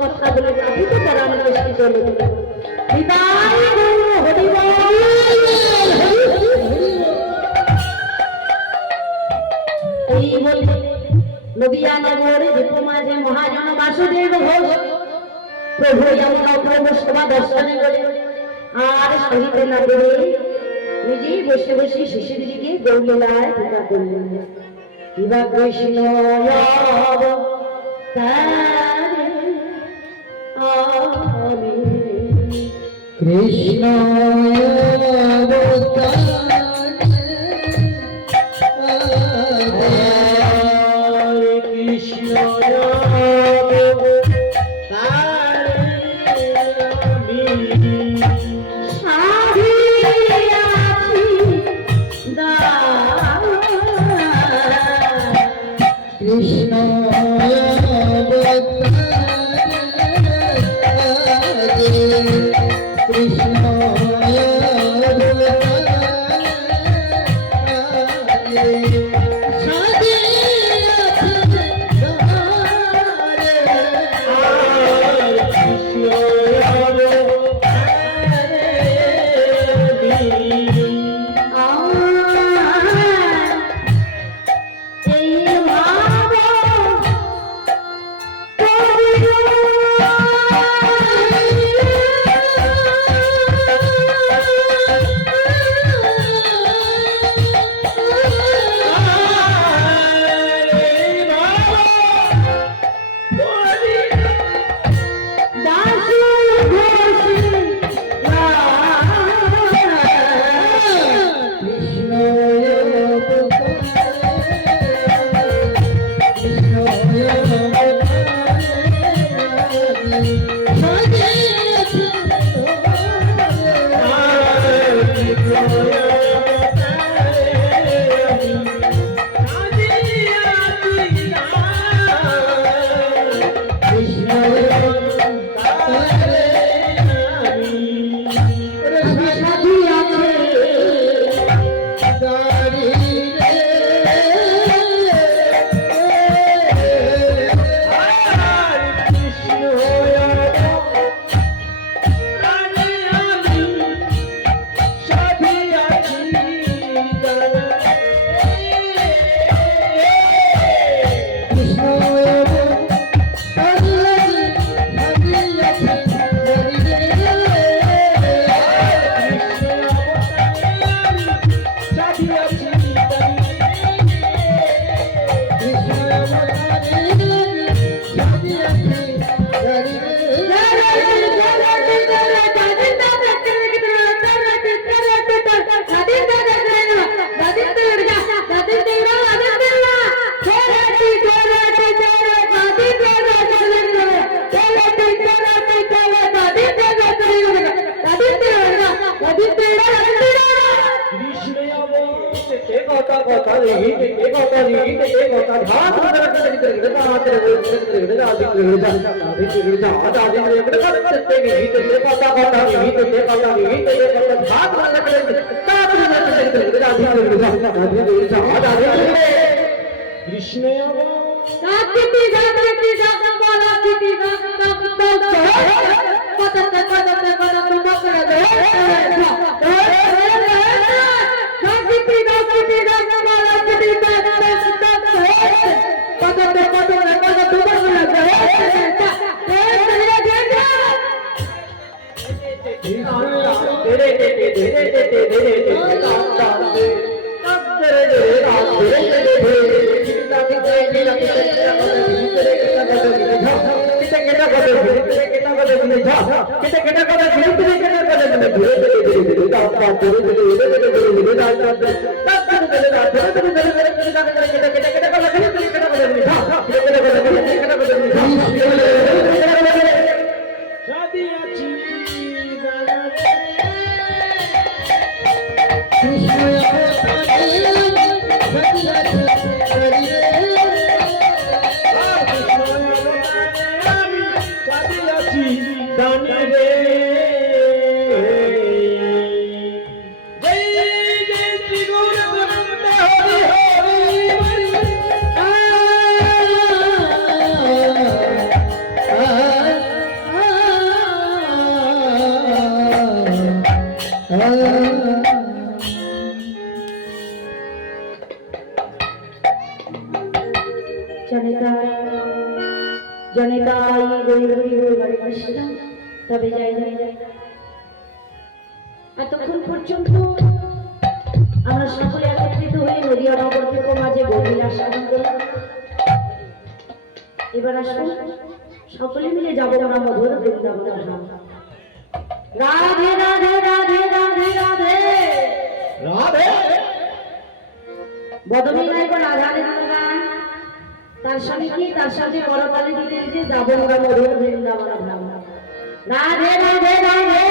কথা বলে আমি তো করার চেষ্টা করব বিদায় হরি বল। এই বলে নদিয়া নগরে দীপ মাঝে মহাজন বাসুদেব ঘোষ প্রভু যেমন অপূর্ব সভা দর্শনে গেলে আর সহিতে না পেরে নিজেই বসে বসে শিশুর দিকে গৌলীলায় টিকা করলেন। কিবা কৃষ্ণ কৃষ্ণ জনিতাই গরি গরি হরে কৃষ্ণ। তবে যাই এতক্ষণ পর্যন্ত আমরা সকলে একত্রিত হয়ে নদীয়া নগরকে মাঝে গভীর আস্বাদন করলাম। এবার আসুন সকলে মিলে যাবো আমরা মধুর বৃন্দাবন ধাম। রাধে রাধে রাধে রাধে রাধে রাধে বদমি গাইব রাধারে গান, তার সাথে কি তার সাথে বড়কালে দিতে দিতে যাবো আমরা মধুর বৃন্দাবন ধাম। রাধে রাধে রাধে